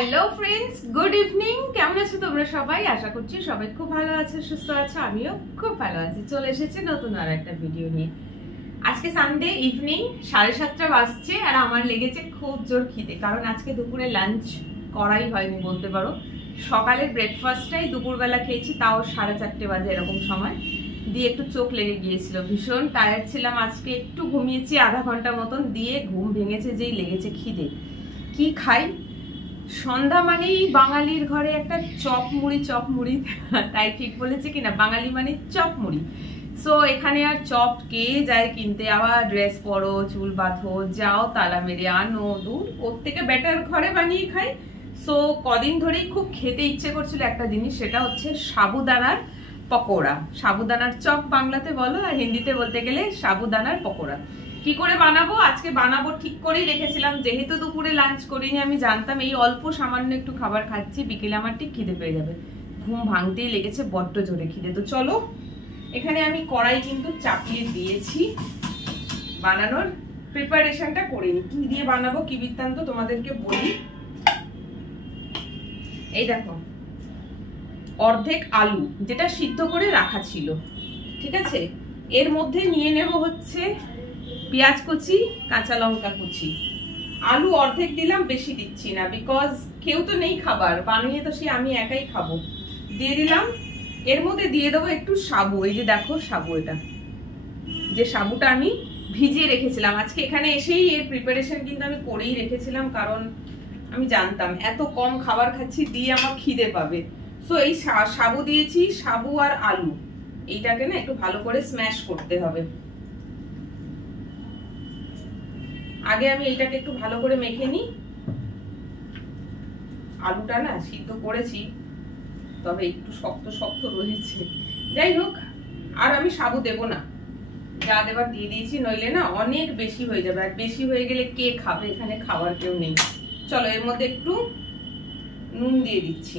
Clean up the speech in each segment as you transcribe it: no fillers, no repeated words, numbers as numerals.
Hello friends, good evening. কেমন আছো তোমরা সবাই? আশা করছি সবাই খুব ভালো আছে, সুস্থ আছো। আমিও খুব ভালো আছি। চলে এসেছি নতুন আর একটা ভিডিও নিয়ে। আজকে সানডে ইভিনিং 7:30 বাজছে আর আমার লেগেছে খুব জোর খিদে, কারণ আজকে দুপুরে লাঞ্চ করাই হয়নি বলতে পারো। সকালের ব্রেকফাস্টটাই দুপুরবেলা খেয়েছি, তাও 4:30 বাজে এরকম সময় দিয়ে একটু চোখ লেগে গিয়েছিল। ভীষণ টায়ার্ড ছিলাম আজকে, একটু ঘুমিয়েছি আধা ঘন্টা মতন, দিয়ে ঘুম ভেঙেছে যেই লেগেছে খিদে। কি খাই? সন্ধ্যা মানেই বাঙালির ঘরে একটা চপ মুড়ি তাই ঠিক বলেছে কিনা, বাঙালি মানে চপ মুড়ি। সো এখানে আর চপ কে যায় কিনতে, আবার ড্রেস পরো, চুল বাঁধো, যাও তালা মেরে আনো, দূর। ওর থেকে বেটার ঘরে বানিয়ে খাই। সো কদিন ধরেই খুব খেতে ইচ্ছে করছিল একটা জিনিস, সেটা হচ্ছে সাবুদানার পকোড়া। সাবুদানার চপ বাংলাতে বলো, আর হিন্দিতে বলতে গেলে সাবুদানার পকোড়া। কি করে বানাবো আজকে বানাবো ঠিক করেই রেখেছিলাম, যেহেতু দুপুরে লাঞ্চ করিনি। আমি জানতাম এই অল্প সামান্য একটু খাবার খাচ্ছি, বিকেলে আমার ঠিক খিদে পেয়ে যাবে। ঘুম ভাঙতেই লেগেছে বড্ড জোরে খিদে। তো চলো, এখানে আমি কড়াই কিন্তু চাপিয়ে দিয়েছি, বানানোর প্রিপারেশনটা করে নি। কি দিয়ে বানাবো কি বৃত্তান্ত তোমাদেরকে বলি। এই দেখো, অর্ধেক আলু যেটা সিদ্ধ করে রাখা ছিল, ঠিক আছে। এর মধ্যে নিয়ে নেব হচ্ছে পেঁয়াজ কুচি, কাঁচা লঙ্কা কুচি। আলু অর্ধেক দিলাম, বেশি দিচ্ছি না, বিকজ কেউ তো নেই খাবার, বানিয়ে তো সে আমি একাই খাবো। দিয়ে দিলাম। এর মধ্যে দিয়ে দেবো একটু সাবু। এই যে দেখো সাবু, এটা যে সাবুটা আমি ভিজিয়ে রেখেছিলাম। আজকে এখানে এসেই এর প্রিপারেশন কিন্তু আমি করেই রেখেছিলাম, কারণ আমি জানতাম এত কম খাবার খাচ্ছি, দিয়ে আমার খিদে পাবে। সো এই সাবু দিয়েছি, সাবু আর আলু এইটাকে না একটু ভালো করে স্ম্যাশ করতে হবে। আগে আমি এইটাকে একটু ভালো করে মেখে নিই। আলুটা না সিদ্ধ করেছি, তবে একটু শক্ত শক্ত রয়েছে। যাই হোক, আর আমি সাবু দেব না, যা দেবার দিয়ে দিয়েছি, নইলে না অনেক বেশি হয়ে যাবে। আর বেশি হয়ে গেলে কে খাবে? এখানে খাবার কেউ নেই। চলো, এর মধ্যে একটু নুন দিয়ে দিচ্ছি।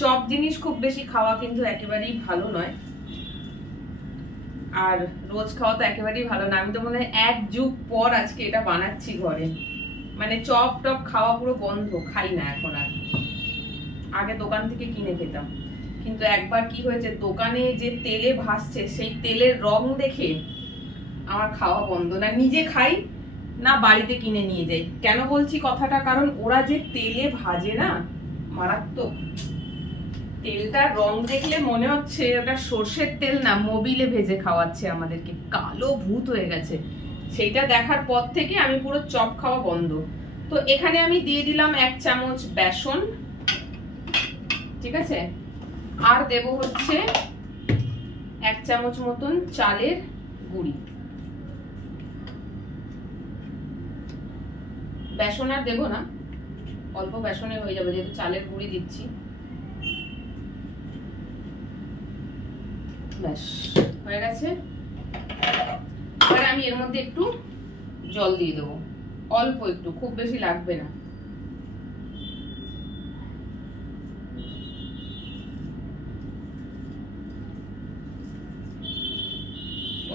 চপ জিনিস খুব বেশি খাওয়া কিন্তু একেবারেই ভালো নয়, আর রোজ খাওয়া তো একেবারেই ভালো না। আমি তো মনে হয় 1 যুগ পর আজকে এটা বানাচ্ছি ঘরে। মানে চপ টপ খাওয়া পুরো বন্ধ, খাই না এখন আর। আগে দোকান থেকে কিনে খেতাম, কিন্তু একবার কি হয়েছে, দোকানে যে তেলে ভাসছে সেই তেলের রং দেখে আমার খাওয়া বন্ধ। না নিজে খাই, না বাড়িতে কিনে নিয়ে যাই। কেন বলছি কথাটা, কারণ ওরা যে তেলে ভাজে না, মারাত্মক। তেলটার রং দেখলে মনে হচ্ছে ওটা সর্ষের তেল না, মোবিলে ভেজে খাওয়াচ্ছে আমাদেরকে, কালো ভূত হয়ে গেছে। সেইটা দেখার পর থেকে আমি পুরো চপ খাওয়া বন্ধ। তো এখানে আমি দিয়ে দিলাম 1 চামচ বেসন, ঠিক আছে। আর দেব হচ্ছে 1 চামচ মতন চালের গুঁড়ি। বেসন আর দেবো না, অল্প বেসনে হয়ে যাবে, যেহেতু চালের গুঁড়ি দিচ্ছি। ব্যাস হয়ে গেছে। এবার আমি এর মধ্যে একটু জল দিয়ে দেবো, অল্প একটু, খুব বেশি লাগবে না।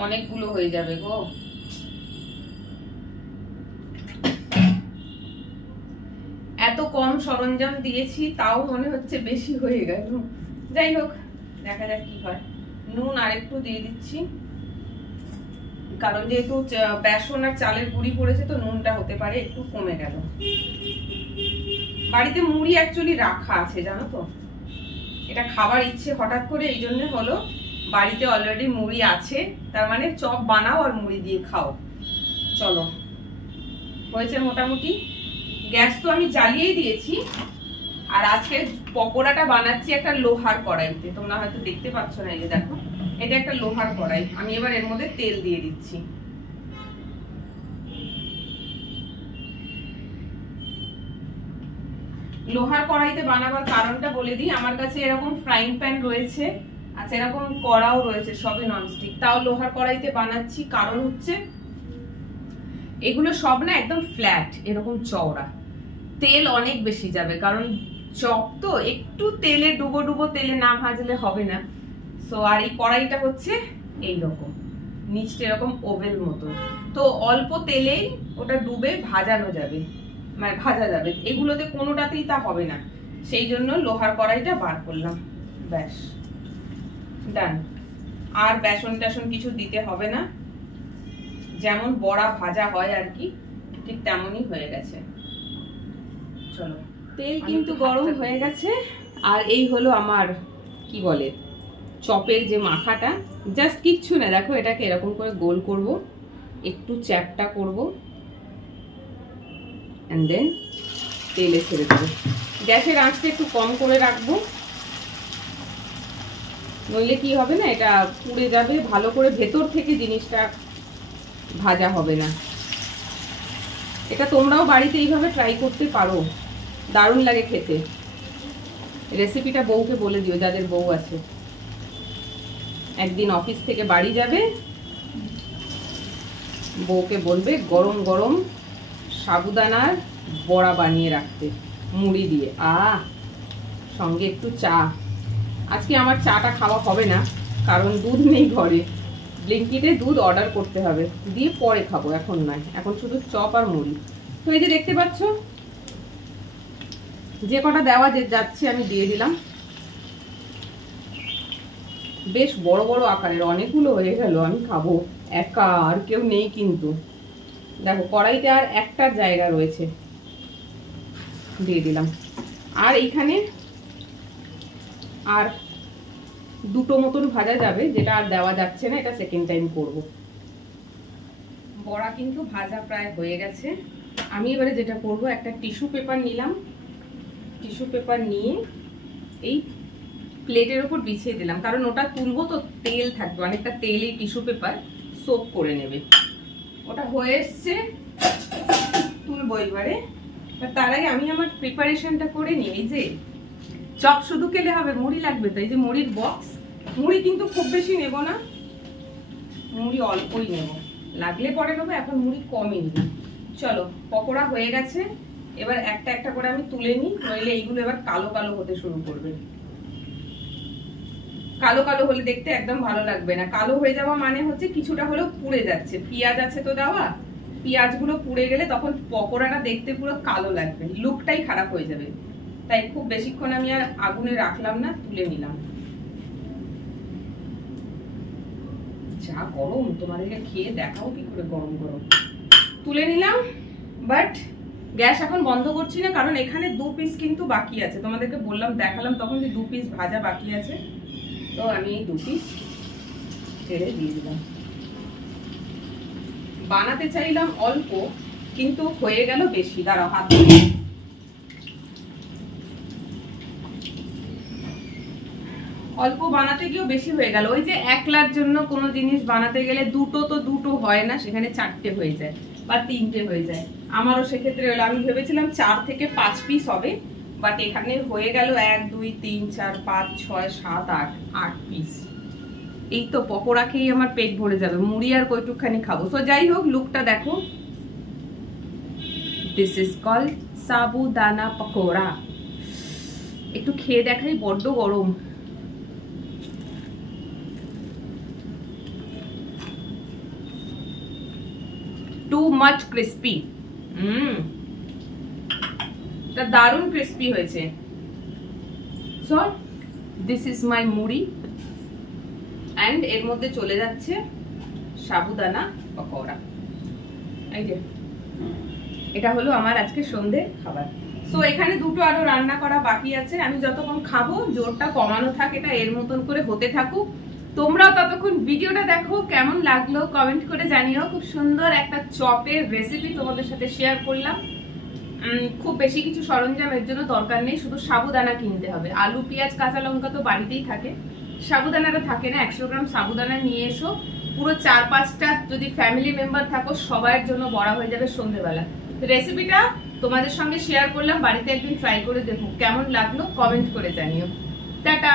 অনেকগুলো হয়ে যাবে গো। এত কম সরঞ্জাম দিয়েছি, তাও মনে হচ্ছে বেশি হয়ে গেল। যাই হোক, দেখা যাক কি হয়। নুন আরেকটু দিয়ে দিচ্ছি, কারণ যেহেতু বেসন আর চালের গুঁড়ি পড়েছে, তো নুনটা হতে পারে একটু কমে গেল। বাড়িতে মুড়ি অ্যাকচুয়ালি রাখা আছে, জানো তো। এটা খাবার ইচ্ছে হঠাৎ করে, এই জন্য হলো। বাড়িতে অলরেডি মুড়ি আছে, তার মানে চপ বানাও আর মুড়ি দিয়ে খাও। চলো, হয়েছে মোটামুটি। গ্যাস তো আমি জ্বালিয়েই দিয়েছি। আর আজকে পকোড়াটা বানাচ্ছি একটা লোহার কড়াইতে, তোমরা হয়তো দেখতে পাচ্ছ না। এই যে দেখো, এটা একটা লোহার কড়াই। আমি এবার এর মধ্যে তেল দিয়ে দিচ্ছি। লোহার কড়াইতে বানাবার কারণটা বলে দিই। আমার কাছে এরকম ফ্রাইং প্যান রয়েছে, আচ্ছা এরকম কড়াও রয়েছে, সবই ননস্টিক। তাও লোহার কড়াইতে বানাচ্ছি, কারণ হচ্ছে এগুলো সব না একদম ফ্ল্যাট, এরকম চওড়া। তেল অনেক বেশি যাবে, কারণ চপ তো একটু তেলে ডুবো ডুবো, তেলে না ভাজলে হবে না। সো আর এই কড়াইটা হচ্ছে এইরকম, নিচটা এরকম ওভেল মতো, তো অল্প তেলেই ওটা ডুবে ভাজানো যাবে। মানে ভাজা যাবে, এগুলোতে কোনোটাতেই তা হবে না, সেই জন্য লোহার কড়াইটা বার করলাম। ব্যাস ডান। আর বেসন টেসন কিছু দিতে হবে না, যেমন বড়া ভাজা হয় আর কি ঠিক তেমনই হয়ে গেছে। চলো, তেল কিন্তু গরম হয়ে গেছে। আর এই হলো আমার কি বলে চপের যে মাখাটা, জাস্ট কিচ্ছু না, দেখো এটাকে এরকম করে গোল করব, একটু চ্যাপটা করব, এন্ড দেন তেলে ছেড়ে দেবো। গ্যাসের আঁচটা একটু কম করে রাখবো, নইলে কি হবে না, এটা পুড়ে যাবে, ভালো করে ভেতর থেকে জিনিসটা ভাজা হবে না। এটা তোমরাও বাড়িতে এইভাবে ট্রাই করতে পারো, দারুণ লাগে খেতে। রেসিপিটা বউকে বলে দিও, যাদের বউ আছে। একদিন অফিস থেকে বাড়ি যাবে, বউকে বলবে গরম গরম সাবুদানার বড়া বানিয়ে রাখতে মুড়ি দিয়ে, সঙ্গে একটু চা। আজকে আমার চাটা খাওয়া হবে না, কারণ দুধ নেই ঘরে, ব্লিঙ্কিটে দুধ অর্ডার করতে হবে, দিয়ে পরে খাবো, এখন নয়, এখন শুধু চপ আর মুড়ি। তো এই যে দেখতে পাচ্ছ, যে কটা দেওয়া যাচ্ছে আমি দিয়ে দিলাম। বেশ বড় বড় আকারের, অনেকগুলো হয়ে গেল, আমি খাবো একা, আর কেউ নেই কিন্তু। দেখো কড়াইতে আর একটা জায়গা রয়েছে, দিয়ে দিলাম। আর এইখানে আর দুটো মতন ভাজা যাবে, যেটা আর দেওয়া যাচ্ছে না, এটা সেকেন্ড টাইম করব। বড়া কিন্তু ভাজা প্রায় হয়ে গেছে। আমি এবারে যেটা করব, একটা টিস্যু পেপার নিলাম, টিস্যু পেপার নিয়ে এই প্লেটের উপর বিছিয়ে দিলাম, কারণ ওটা তুলবো তো তেল থাকবে, অনেকটা তেল এই টিস্যু পেপার সোক করে নেবে। ওটা হয়ে এসছে, তুলবো এবারে। তার আগে আমি আমার প্রিপারেশনটা করে নিই। এই যে চপ শুধু খেলে হবে, মুড়ি লাগবে, তো এই যে মুড়ির বক্স। মুড়ি কিন্তু খুব বেশি নেব না, মুড়ি অল্পই নেব, লাগলে পরে নেবো, এখন মুড়ি কমই নিলাম। চলো, পকোড়া হয়ে গেছে, এবার একটা একটা করে আমি তুলে নিই, নইলে এইগুলো এবার কালো কালো হতে শুরু করবে। কালো কালো হলে দেখতে একদম ভালো লাগবে না, কালো হয়ে যাওয়া মানে হচ্ছে কিছুটা হলেও পুড়ে যাচ্ছে। পেঁয়াজ আছে তো দেওয়া, পেঁয়াজগুলো পুড়ে গেলে তখন পকোড়াটা দেখতে পুরো কালো লাগবে, লুকটাই খারাপ হয়ে যাবে। তাই খুব বেশিক্ষণ আমি আর আগুনে রাখলাম না, তুলে নিলাম। যা গরম, তোমাদেরকে খেয়ে দেখাও কি করে গরম গরম। তুলে নিলাম, বাট গ্যাস এখন বন্ধ করছি না, কারণ এখানে 2 পিস কিন্তু বাকি আছে। তোমাদেরকে বললাম, দেখালাম তখন যে 2 পিস ভাজা বাকি আছে, তো আমি এই 2 পিস ছেড়ে দিয়ে দিলাম। বানাতে চাইলাম অল্প, কিন্তু হয়ে গেল বেশি। দাঁড়াও, হাত ধরে। অল্প বানাতে গিয়েও বেশি হয়ে গেল। ওই যে একলার জন্য কোনো জিনিস বানাতে গেলে দুটো তো দুটো হয় না, সেখানে 4টে হয়ে যায় বা 3টে হয়ে যায়। আমারও সেক্ষেত্রে হলো, আমি ভেবেছিলাম 4 থেকে 5 পিস হবে, বাট এখানে হয়ে গেল 1 2 3 4 5 6 7 8 পিস। এই তো পকোড়া খেয়েই আমার পেট ভরে যাবে, মুড়ি আর কয়টুকখানি খাবো। তো যাই হোক, লুকটা দেখো, দিস ইজ কল্ড সাবুদানা পকোড়া। একটু খেয়ে দেখাই, বড্ড গরম। টু মাচ ক্রিস্পি, এটা দারুণ ক্রিস্পি হয়েছে। সো দিস ইজ মাই মুড়ি, এন্ড এর মধ্যে চলে যাচ্ছে সাবুদানা পকোড়া। এই যে এটা হলো আমার আজকে সন্ধে খাবার। সো এখানে দুটো আরো রান্না করা বাকি আছে, আমি যতক্ষণ খাবো জোরটা কমানো থাক, এটা এর মতন করে হতে থাকুক। তোমরাও ততক্ষণ ভিডিওটা দেখো, কেমন লাগলো কমেন্ট করে জানিও। খুব সুন্দর একটা চপের রেসিপি তোমাদের সাথে শেয়ার করলাম। খুব বেশি কিছু সরঞ্জাম এর জন্য দরকার নেই, শুধু সাবুদানা কিনতে হবে। আলু পেঁয়াজ কাঁচা লঙ্কা তো বাড়িতেই থাকে, সাবুদানাটা থাকে না। 100 গ্রাম সাবুদানা নিয়ে এসো, পুরো 4-5টা যদি ফ্যামিলি মেম্বার থাকো, সবার জন্য বড়া হয়ে যাবে সন্ধ্যেবেলা। রেসিপিটা তোমাদের সঙ্গে শেয়ার করলাম, বাড়িতে একদিন ট্রাই করে দেখো, কেমন লাগলো কমেন্ট করে জানিও। টাটা।